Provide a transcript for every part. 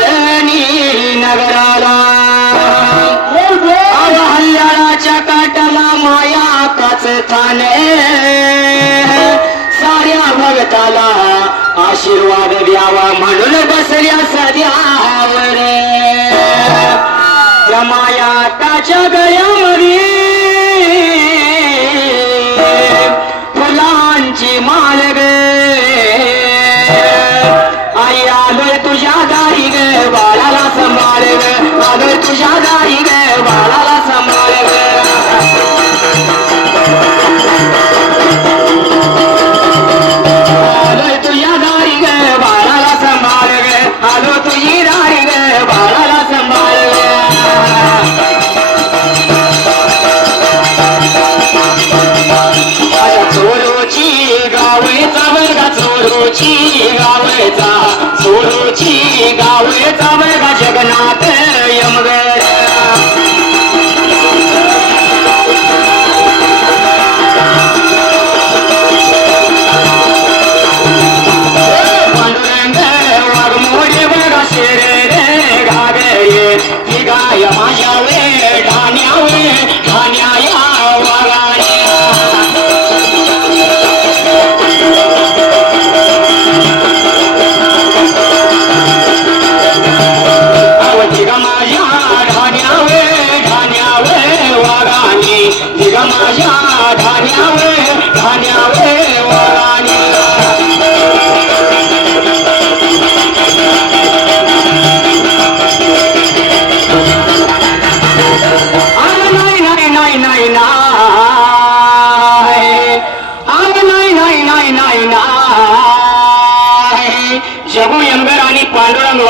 वासनी नगराला. हल्ल्याच्या काटाला माया आकाच थाने. साऱ्या भगताला आशीर्वाद द्यावा म्हणून बसल्या सद्यावर. रमाया ताच्या गळ्यामध्ये सोनूची गावचा सोनूची गावचा बघा जगन्नाथ यमगड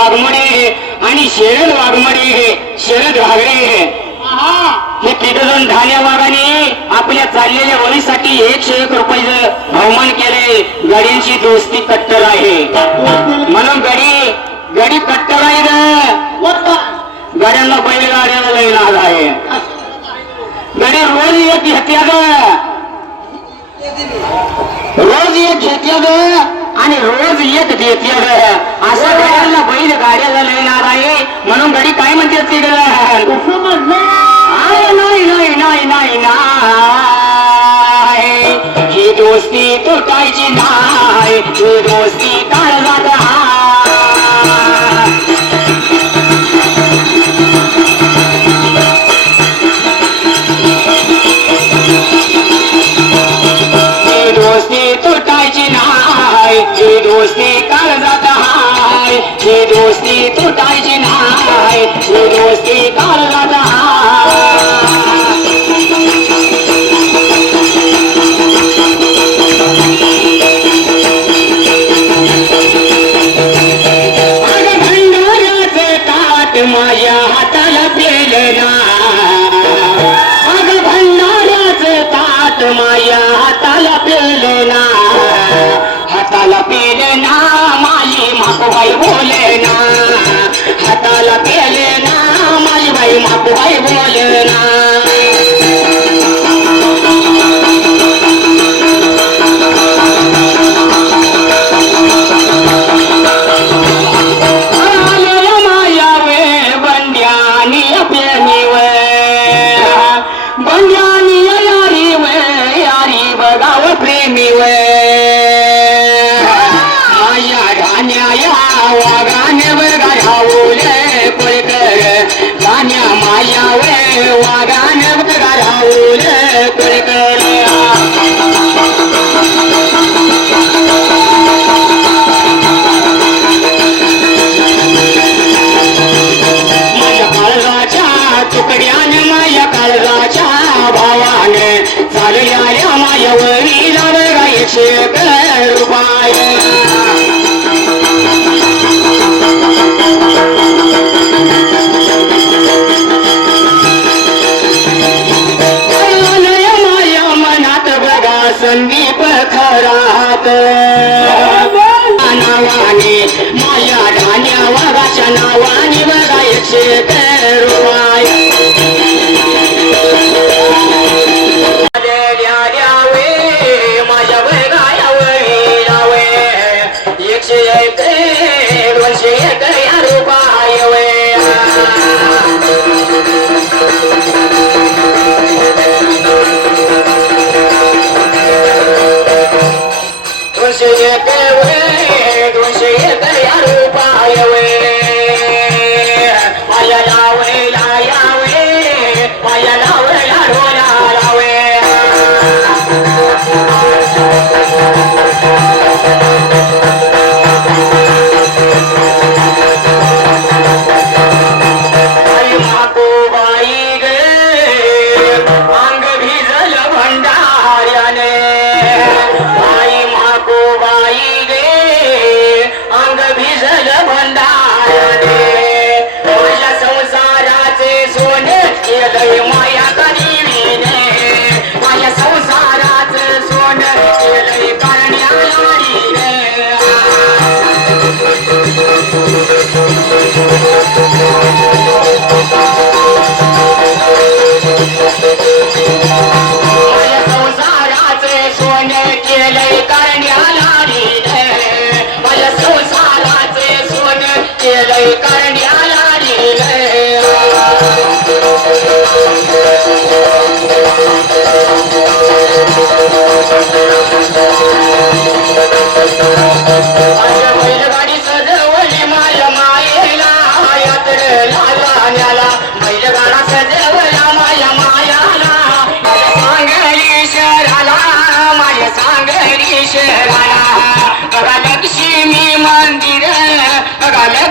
वाघमोडे हे. आणि शेरद वाघमोडे हे. शेरद घागरे हे. हे तिथं धान्या वाघाने आपल्या चाललेल्या वणीसाठी एकशे एक रुपयाचं बहुमान केले. गडींची दोस्ती कट्टर आहे. म्हणून गडी गडी कट्टर आहे गड्यांना बैलगाड्याला लय आहे. गडी रोज एक घेतल्या रोज एक घेतल्या आणि रोज येत देत असं गाड्याला बैल गाड्या येणार आहे. म्हणून घडी काय म्हणते ती नाही नाही नाही नाही नाही. ही दोस्ती तुटायची नाही. ही दोस्ती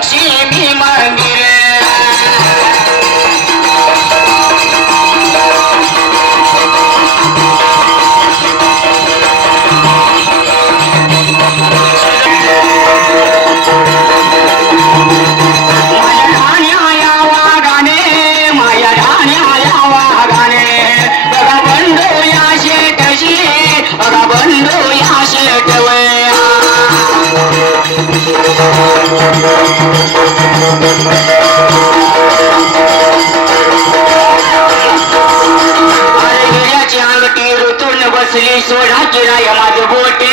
Jimmy. तुन बसली सोडाची नाही माझे बोटे.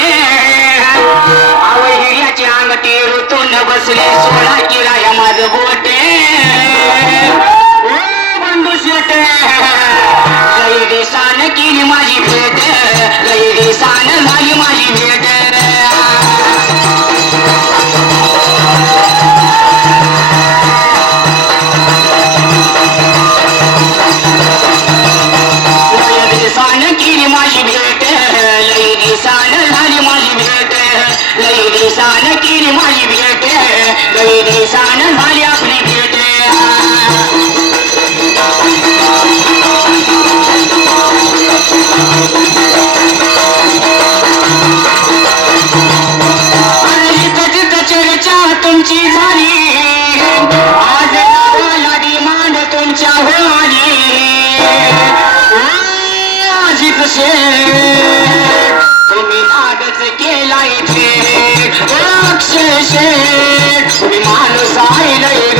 आवय हिऱ्याची अंगठी ऋतून बसली सोडाची नाही माझे बोटे. बंधू शेट लई दिसान केली माझी भेट लई दिसान झाली माझी भेट. शेख तुम्ही धाडच केलाय ते अक्ष शेख तुम्ही माणूस आहे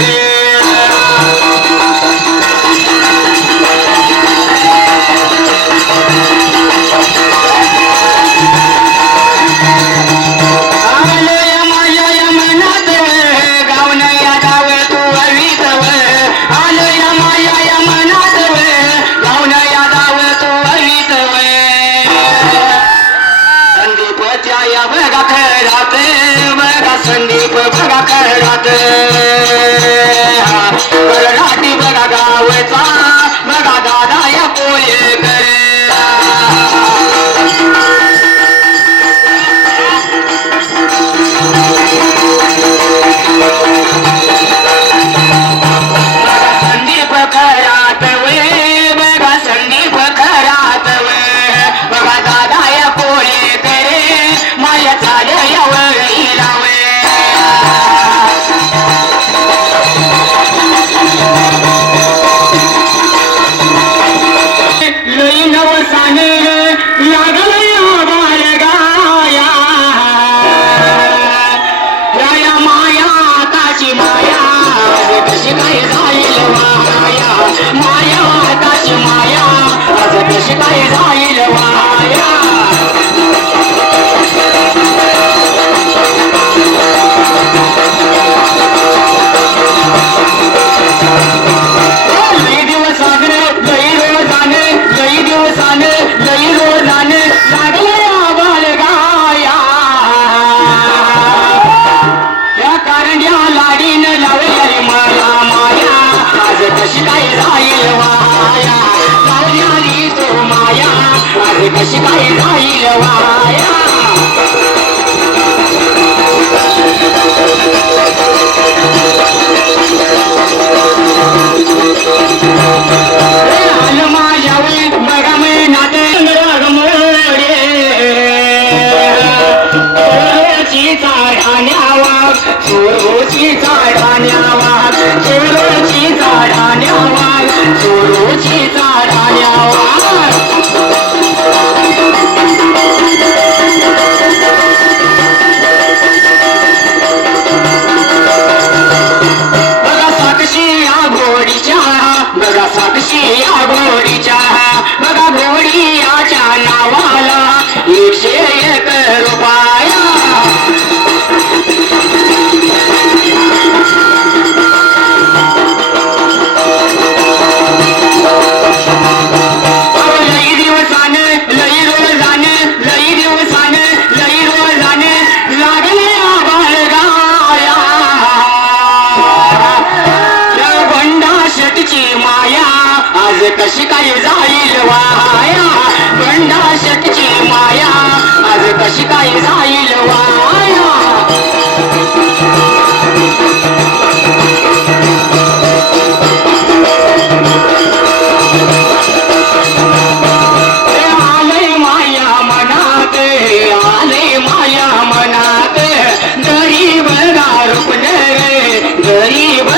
she कशी काय जाईल वाया गंडा माया. आज कशी काय जाईल वाया आले माया मनात आले माया गरीब गारुपणे गरीब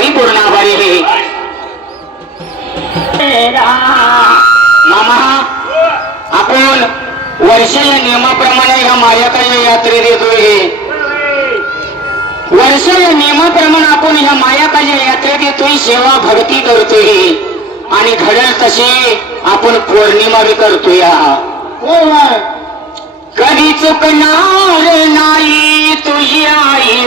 परिपूर्ण आभारी आहे. मामा आपण वर्षीय नियमाप्रमाणे ह्या मायाकाच्या यात्रेत येतोय वर्षीय नियमाप्रमाणे आपण ह्या मायाकाच्या यात्रेत येतोय सेवा भक्ती करतोय आणि घडेल तशी आपण पौर्णिमा बी करतोय कधी चुकणार नाही तुझी आई.